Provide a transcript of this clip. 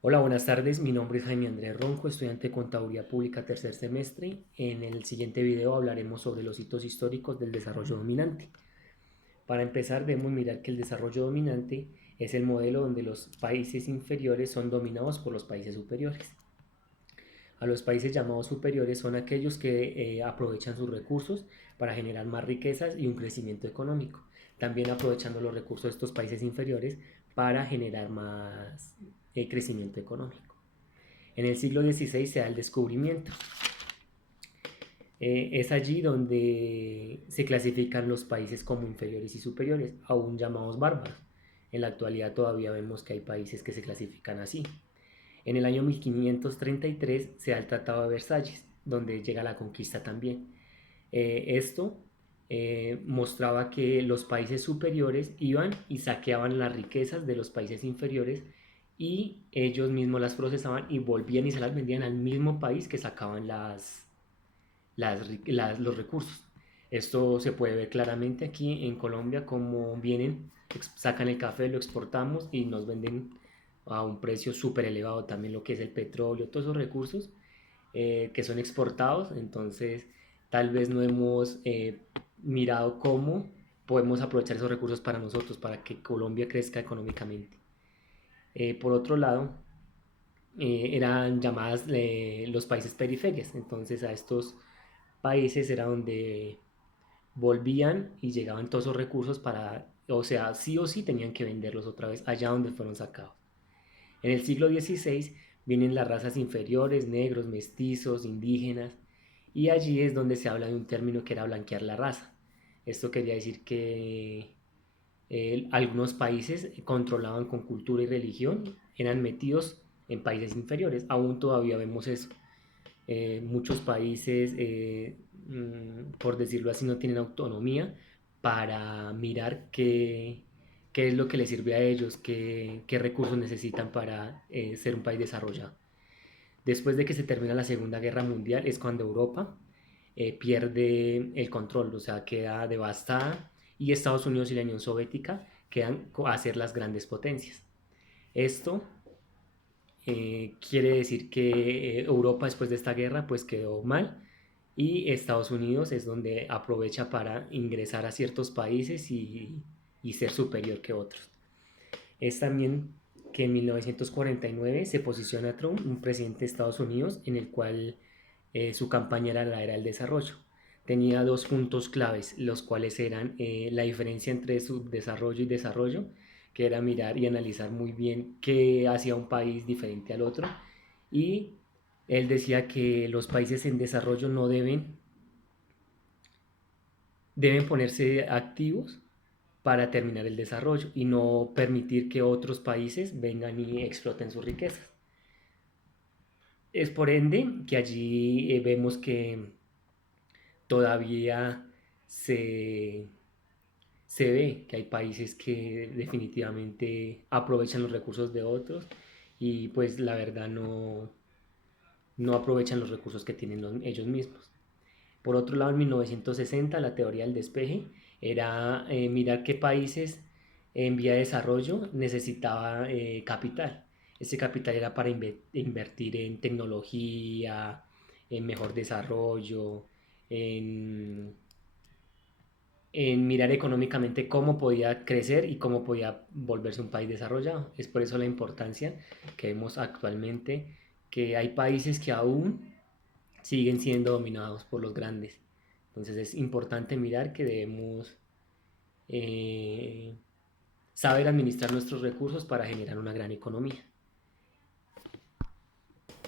Hola, buenas tardes. Mi nombre es Jaime Andrés Ronco, estudiante de Contaduría Pública tercer semestre. En el siguiente video hablaremos sobre los hitos históricos del desarrollo dominante. Para empezar, debemos mirar que el desarrollo dominante es el modelo donde los países inferiores son dominados por los países superiores. A los países llamados superiores son aquellos que aprovechan sus recursos para generar más riquezas y un crecimiento económico. También aprovechando los recursos de estos países inferiores para generar más crecimiento económico. En el siglo XVI se da el descubrimiento. Es allí donde se clasifican los países como inferiores y superiores, aún llamados bárbaros. En la actualidad todavía vemos que hay países que se clasifican así. En el año 1533 se da el Tratado de Versalles, donde llega la conquista también. Esto mostraba que los países superiores iban y saqueaban las riquezas de los países inferiores y ellos mismos las procesaban y volvían y se las vendían al mismo país que sacaban los recursos. Esto se puede ver claramente aquí en Colombia, como vienen, sacan el café, lo exportamos y nos venden a un precio súper elevado también lo que es el petróleo, todos esos recursos que son exportados. Entonces tal vez no hemos mirado cómo podemos aprovechar esos recursos para nosotros, para que Colombia crezca económicamente. Por otro lado, eran llamadas los países periferias. Entonces a estos países era donde volvían y llegaban todos esos recursos para, o sea, sí o sí tenían que venderlos otra vez allá donde fueron sacados. En el siglo XVI vienen las razas inferiores, negros, mestizos, indígenas, y allí es donde se habla de un término que era blanquear la raza. Esto quería decir que algunos países controlaban con cultura y religión, eran metidos en países inferiores. Aún todavía vemos eso. Muchos países, por decirlo así, no tienen autonomía para mirar qué es lo que les sirve a ellos, qué recursos necesitan para ser un país desarrollado. Después de que se termina la Segunda Guerra Mundial es cuando Europa pierde el control, o sea, queda devastada y Estados Unidos y la Unión Soviética quedan a ser las grandes potencias. Esto quiere decir que Europa después de esta guerra pues quedó mal y Estados Unidos es donde aprovecha para ingresar a ciertos países y ser superior que otros. Es también que en 1949 se posiciona Trump, un presidente de Estados Unidos, en el cual su campaña era la era del desarrollo. Tenía dos puntos claves, los cuales eran la diferencia entre subdesarrollo y desarrollo, que era mirar y analizar muy bien qué hacía un país diferente al otro. Y él decía que los países en desarrollo no deben ponerse activos para terminar el desarrollo y no permitir que otros países vengan y exploten sus riquezas. Es por ende que allí vemos que todavía se, se ve que hay países que definitivamente aprovechan los recursos de otros y pues la verdad no aprovechan los recursos que tienen ellos mismos. Por otro lado, en 1960 la teoría del despeje era mirar qué países en vía de desarrollo necesitaba capital. Ese capital era para invertir en tecnología, en mejor desarrollo, en, en mirar económicamente cómo podía crecer y cómo podía volverse un país desarrollado. Es por eso la importancia que vemos actualmente que hay países que aún siguen siendo dominados por los grandes. Entonces es importante mirar que debemos eh, saber administrar nuestros recursos para generar una gran economía.